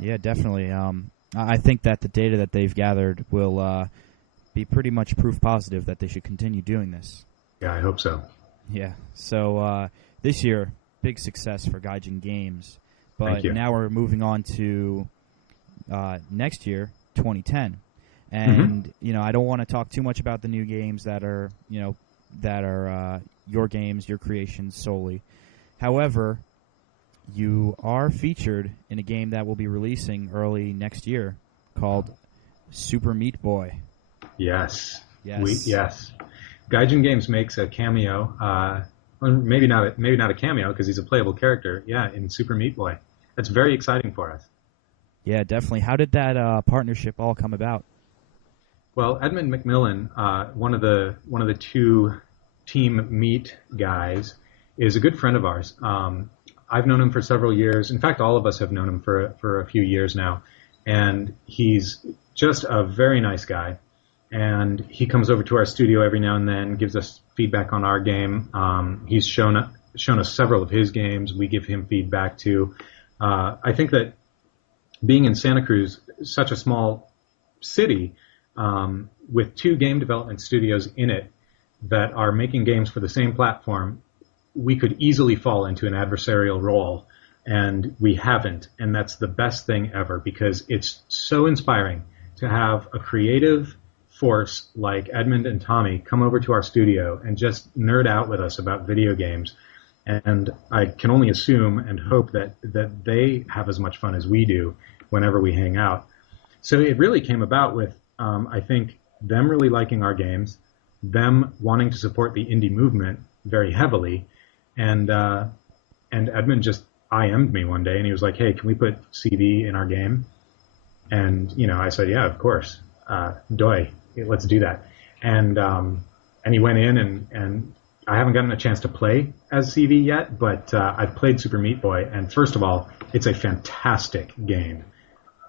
Yeah, definitely. I think that the data that they've gathered will be pretty much proof positive that they should continue doing this. Yeah, I hope so. Yeah. So this year, big success for Gaijin Games, Thank but you. now we're moving on to next year, 2010, and I don't want to talk too much about the new games that are your games, your creations solely. However, you are featured in a game that will be releasing early next year called Super Meat Boy. Yes. Yes. Yes. Gaijin Games makes a cameo. Well, maybe not a cameo because he's a playable character. Yeah, in Super Meat Boy. That's very exciting for us. Yeah, definitely. How did that partnership all come about? Well, Edmund McMillan, one of the two Team Meat guys, is a good friend of ours. I've known him for several years. In fact, all of us have known him for a few years now, and he's just a very nice guy. And he comes over to our studio every now and then, gives us feedback on our game. He's shown us several of his games. We give him feedback too. I think that being in Santa Cruz, such a small city, with two game development studios in it that are making games for the same platform, we could easily fall into an adversarial role, and we haven't. And that's the best thing ever, because it's so inspiring to have a creative force like Edmund and Tommy come over to our studio and just nerd out with us about video games. And I can only assume and hope that they have as much fun as we do whenever we hang out. So it really came about with, I think, them really liking our games, them wanting to support the indie movement very heavily, and Edmund just IM'd me one day, and he was like, "Hey, can we put CV in our game?" And I said, "Yeah, of course, doi, let's do that." And he went in, and I haven't gotten a chance to play as CV yet, but I've played Super Meat Boy, and first of all, it's a fantastic game.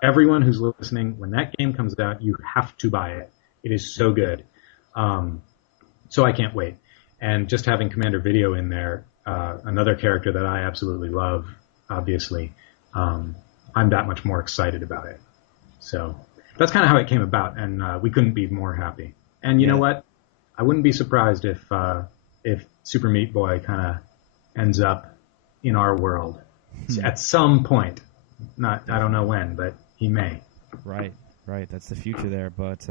Everyone who's listening, when that game comes out, you have to buy it. It is so good. So I can't wait. And just having Commander Video in there, another character that I absolutely love, obviously, I'm that much more excited about it. So that's kind of how it came about, and we couldn't be more happy. And you know what? I wouldn't be surprised if Super Meat Boy kind of ends up in our world at some point. I don't know when, but he may. Right. That's the future there. But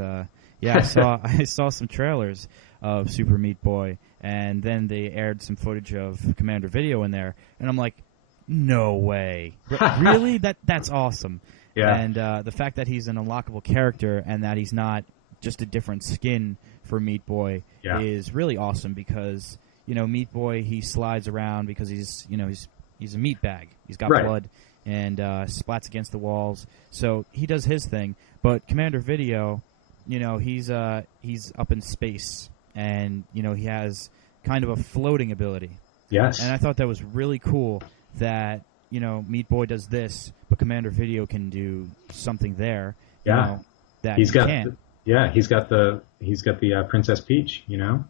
yeah, I saw some trailers of Super Meat Boy, and then they aired some footage of Commander Video in there, and I'm like, no way, really? That's awesome. Yeah. And the fact that he's an unlockable character and that he's not just a different skin for Meat Boy is really awesome, because Meat Boy, he slides around because he's a meat bag. He's got blood and splats against the walls, so he does his thing. But Commander Video, he's up in space, and he has kind of a floating ability. Yes. And I thought that was really cool that Meat Boy does this, but Commander Video can do something there. Yeah. That he's got. can't. He's got the Princess Peach. Yeah,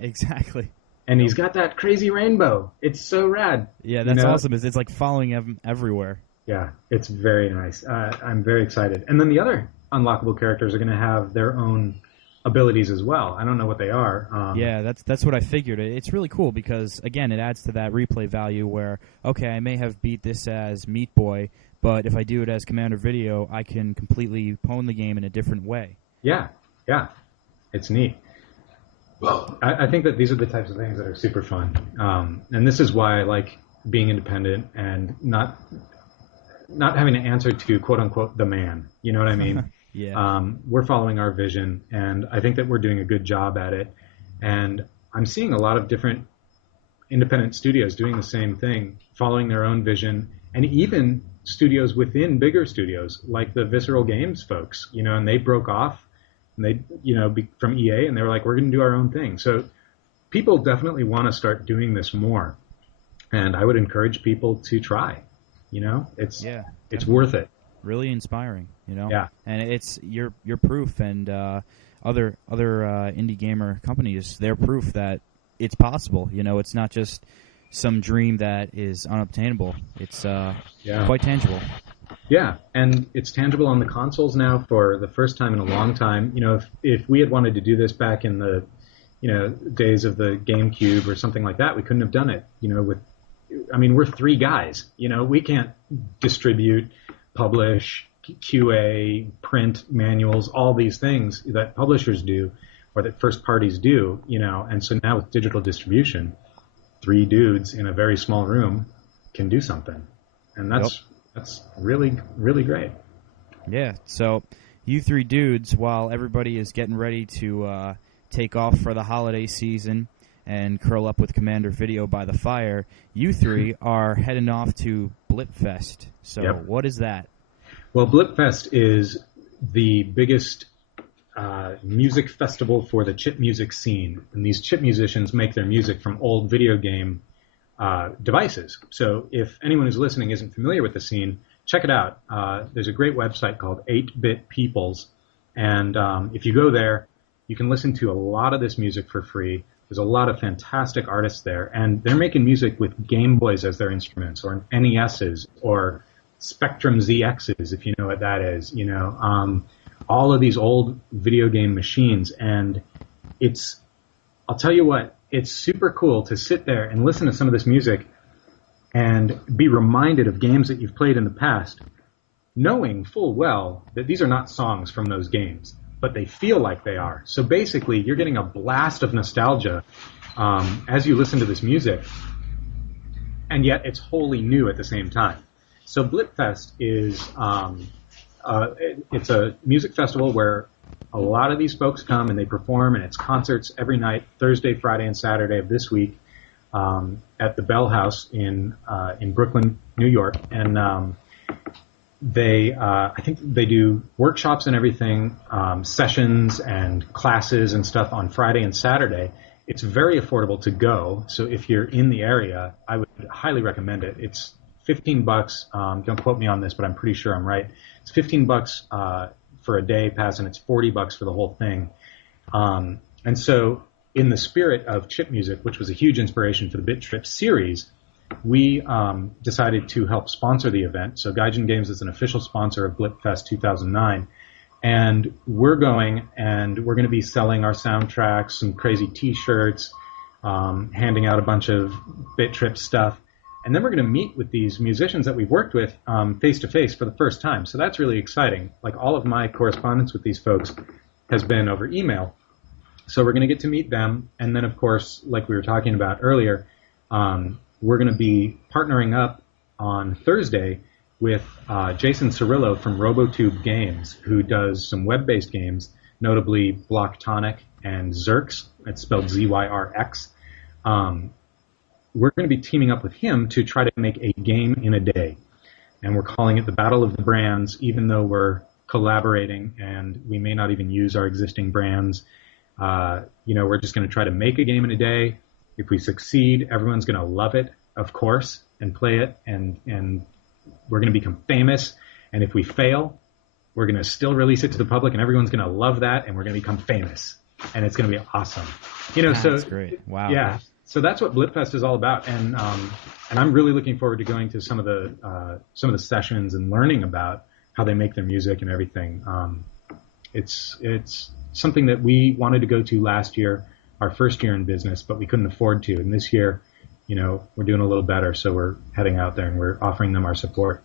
exactly. And he's got that crazy rainbow. It's so rad. Yeah, that's awesome. It's like following him everywhere. Yeah, it's very nice. I'm very excited. And then the other unlockable characters are going to have their own abilities as well. I don't know what they are. Yeah, that's what I figured. It's really cool because, again, it adds to that replay value where, okay, I may have beat this as Meat Boy, but if I do it as Commander Video, I can completely pwn the game in a different way. Yeah. It's neat. Well, I think that these are the types of things that are super fun. And this is why I like being independent and not having to answer to, quote-unquote, the man. You know what I mean? Yeah. We're following our vision, and I think that we're doing a good job at it. And I'm seeing a lot of different independent studios doing the same thing, following their own vision, and even studios within bigger studios, like the Visceral Games folks, and they broke off, and they, from EA, and they were like, we're going to do our own thing. So people definitely want to start doing this more, and I would encourage people to try. It's worth it. Really inspiring, Yeah. And it's your proof, and other indie gamer companies, they're proof that it's possible. It's not just some dream that is unobtainable. It's quite tangible. Yeah, and it's tangible on the consoles now for the first time in a long time. If we had wanted to do this back in the, days of the GameCube or something like that, we couldn't have done it. We're three guys. We can't distribute, publish, QA, print manuals, all these things that publishers do or that first parties do, and so now with digital distribution, three dudes in a very small room can do something. And that's really, really great. Yeah. So you three dudes, while everybody is getting ready to take off for the holiday season and curl up with Commander Video by the fire, you three are heading off to Blipfest. So What is that? Well, Blipfest is the biggest music festival for the chip music scene. And these chip musicians make their music from old video game devices. So if anyone who's listening isn't familiar with the scene, check it out. There's a great website called 8-Bit Peoples, and if you go there, you can listen to a lot of this music for free. There's a lot of fantastic artists there, and they're making music with Game Boys as their instruments, or NESs, or Spectrum ZXs, if you know what that is. All of these old video game machines, and I'll tell you what, it's super cool to sit there and listen to some of this music and be reminded of games that you've played in the past, knowing full well that these are not songs from those games, but they feel like they are. So basically, you're getting a blast of nostalgia as you listen to this music, and yet it's wholly new at the same time. So Blipfest is it's a music festival where a lot of these folks come and they perform, and it's concerts every night, Thursday, Friday, and Saturday of this week at the Bell House in Brooklyn, New York. And I think they do workshops and everything, sessions and classes and stuff on Friday and Saturday. It's very affordable to go. So if you're in the area, I would highly recommend it. It's $15. Don't quote me on this, but I'm pretty sure I'm right. It's $15 for a day pass, and it's $40 for the whole thing. And so in the spirit of chip music, which was a huge inspiration for the Bit Trip series, we decided to help sponsor the event. So Gaijin Games is an official sponsor of Blipfest 2009. And we're going to be selling our soundtracks, some crazy T-shirts, handing out a bunch of Bit Trip stuff. And then we're going to meet with these musicians that we've worked with face-to-face for the first time. So that's really exciting. Like, all of my correspondence with these folks has been over email. So we're going to get to meet them. And then, of course, like we were talking about earlier, we're going to be partnering up on Thursday with Jason Cirillo from RoboTube Games, who does some web-based games, notably Blocktonic and Zyrx. It's spelled Z-Y-R-X. We're going to be teaming up with him to try to make a game in a day. And we're calling it the Battle of the Brands, even though we're collaborating and we may not even use our existing brands. We're just going to try to make a game in a day. If we succeed, everyone's going to love it, of course, and play it, and we're going to become famous. And if we fail, we're going to still release it to the public, and everyone's going to love that, and we're going to become famous. And it's going to be awesome. That's great. Wow. Yeah. So that's what Blipfest is all about, and I'm really looking forward to going to some of the sessions and learning about how they make their music and everything. It's something that we wanted to go to last year, our first year in business, but we couldn't afford to. And this year, we're doing a little better, so we're heading out there and we're offering them our support.